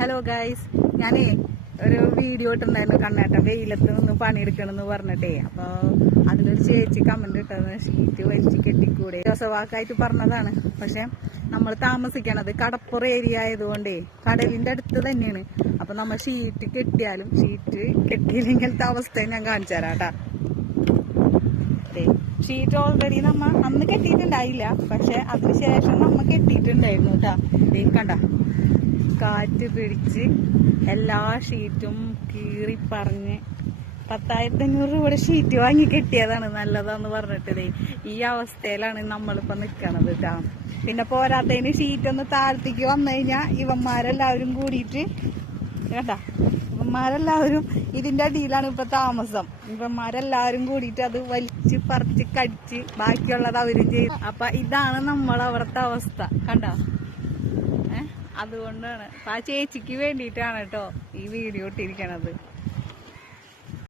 Hello guys, ഞാനേ ഒരു video ഇട്ടുണ്ടായിരുന്നു കണ്ണേട്ടൻ വെയിലത്ത് നിന്ന് പണിയെടുക്കണമെന്ന് പറഞ്ഞിട്ടേ. അപ്പോൾ അതിലൊരു ചേച്ചി കമന്റ് ഇട്ടത് ഷീറ്റ് വലിച്ച് കെട്ടിക്കൂടെ, രസവാക്കായിട്ട് പറഞ്ഞതാണ്. പക്ഷെ നമ്മൾ താമസിക്കണത് കടപ്പുറ ഏരിയ ആയതുകൊണ്ടേ കടലിന്റെ അടുത്ത് തന്നെയാണ്. അപ്പൊ നമ്മൾ ഷീറ്റ് കെട്ടിയാലും ഷീറ്റ് കെട്ടിയില്ലെങ്കിലത്തെ അവസ്ഥ ഞാൻ കാണിച്ചു തരാട്ടാ. ഷീറ്റ് ഓൾറെഡി നമ്മ അന്ന് കെട്ടിയിട്ടുണ്ടായില്ല, പക്ഷെ അതിനുശേഷം നമ്മ കെട്ടിയിട്ടുണ്ടായിരുന്നു കേട്ടാ. കണ്ട, കാറ്റ് പിടിച്ച് എല്ലാ ഷീറ്റും കീറി പറഞ്ഞ് 10,500 രൂപയുടെ ഷീറ്റ് വാങ്ങി കെട്ടിയതാണ് നല്ലതാന്ന് പറഞ്ഞിട്ടേ. ഈ അവസ്ഥയിലാണ് നമ്മളിപ്പോ നിക്കണത് കേട്ടാ. പിന്നെ പോരാത്തതിന് ഷീറ്റ് ഒന്ന് താഴത്തേക്ക് വന്നു കഴിഞ്ഞാൽ ഇവന്മാരെല്ലാവരും കൂടിയിട്ട് കേട്ടാ, ഇവന്മാരെല്ലാവരും ഇതിന്റെ അടിയിലാണ് ഇപ്പൊ താമസം. ഇവന്മാരെല്ലാവരും കൂടിയിട്ട് അത് വലിച്ച് പറിച്ച് കടിച്ച് ബാക്കിയുള്ളത് അവരും ചെയ്യും. അപ്പൊ ഇതാണ് നമ്മളവിടുത്തെ അവസ്ഥ കണ്ട. അതുകൊണ്ടാണ് ആ ചേച്ചിക്ക് വേണ്ടിയിട്ടാണ് കേട്ടോ ഈ വീഡിയോ ഇട്ടിരിക്കണത്.